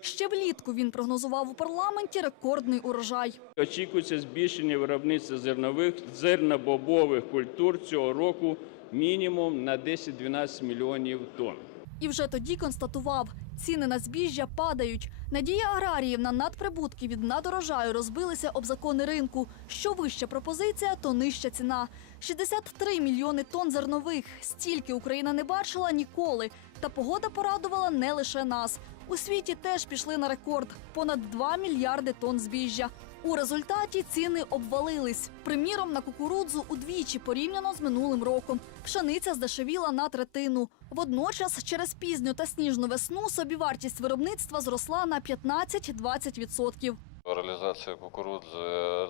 Ще влітку він прогнозував у парламенті рекордний урожай. Очікується збільшення виробництва зернових зернобобових культур цього року мінімум на 10-12 мільйонів тонн. І вже тоді констатував, ціни на збіжжя падають. Надія аграріїв на надприбутки від надорожаю розбилися об закони ринку. Що вища пропозиція, то нижча ціна. 63 мільйони тонн зернових. Стільки Україна не бачила ніколи. Та погода порадувала не лише нас. У світі теж пішли на рекорд понад 2 мільярди тонн збіжжя. У результаті ціни обвалились. Приміром, на кукурудзу удвічі порівняно з минулим роком. Пшениця здешевіла на третину. Водночас, через пізню та сніжну весну собівартість виробництва зросла на 15-20%. Реалізація кукурудзи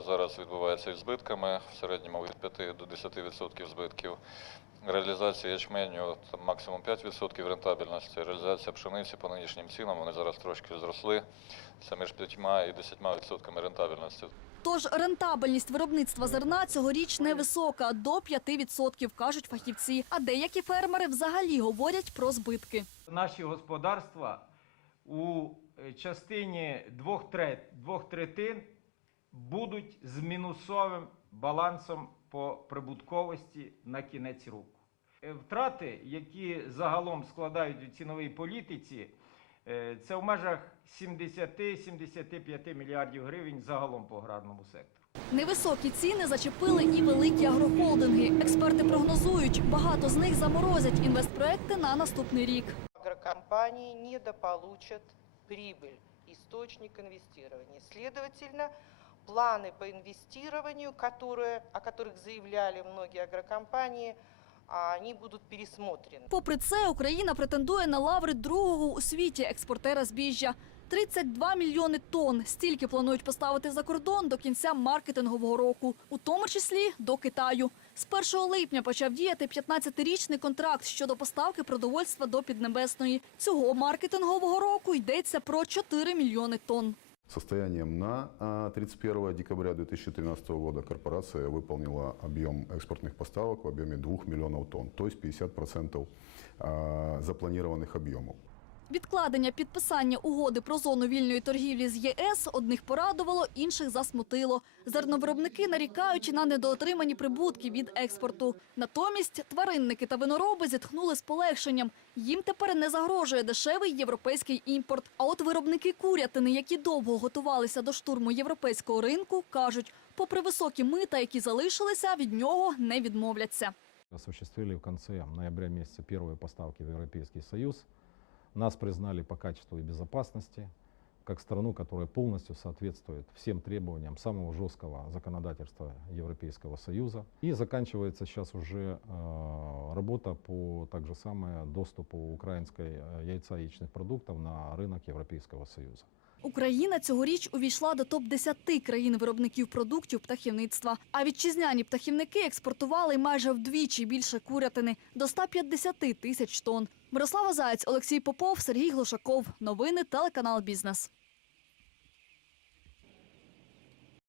зараз відбувається із збитками, в середньому від 5 до 10% збитків. Реалізація ячменю там, максимум 5% рентабельності. Реалізація пшениці по нинішнім цінам вони зараз трошки зросли. Це між 5 і 10% рентабельності. Тож рентабельність виробництва зерна цьогоріч невисока до 5%, кажуть фахівці. А деякі фермери взагалі говорять про збитки. Наші господарства у е, частині двох, трет, двох третин будуть з мінусовим балансом по прибутковості на кінець року. Е, Втрати, які загалом складають у ціновій політиці, е, це в межах 70-75 мільярдів гривень загалом по аграрному сектору. Невисокі ціни зачепили і великі агрохолдинги. Експерти прогнозують, багато з них заморозять інвестпроекти на наступний рік агрокомпании недополучат прибыль, источник инвестирования. Следовательно, планы по инвестированию, которые, о которых заявляли многие агрокомпании, а, они будут пересмотрены. Попри це, Україна претендує на лаври другого у світі експортера збіжжя. 32 мільйони тонн. Стільки планують поставити за кордон до кінця маркетингового року, у тому числі до Китаю. З 1 липня почав діяти 15-річний контракт щодо поставки продовольства до Піднебесної. Цього маркетингового року йдеться про 4 мільйони тонн. Состоянием на а, 31 декабря 2013 года корпорация выполнила объем экспортных поставок в объеме 2 миллионов тонн, то есть 50% а, запланированных объемов. Відкладення підписання угоди про зону вільної торгівлі з ЄС одних порадувало, інших засмутило. Зерновиробники нарікають на недоотримані прибутки від експорту. Натомість тваринники та винороби зітхнули з полегшенням. Їм тепер не загрожує дешевий європейський імпорт. А от виробники курятини, які довго готувалися до штурму європейського ринку, кажуть, попри високі мита, які залишилися, від нього не відмовляться. осуществили в конце ноября месяца первые поставки в Европейский Союз. Нас признали по качеству и безопасности как страну, которая полностью соответствует всем требованиям самого жесткого законодательства Европейского Союза. И заканчивается сейчас уже э, работа по также самое доступу украинской э, яйца и яичных продуктов на рынок Европейского Союза. Україна цьогоріч увійшла до топ-10 країн виробників продуктів птахівництва. А вітчизняні птахівники експортували майже вдвічі більше курятини до 150 тисяч тонн. Мирослава Заєць, Олексій Попов, Сергій Глушаков. Новини телеканал Бізнес.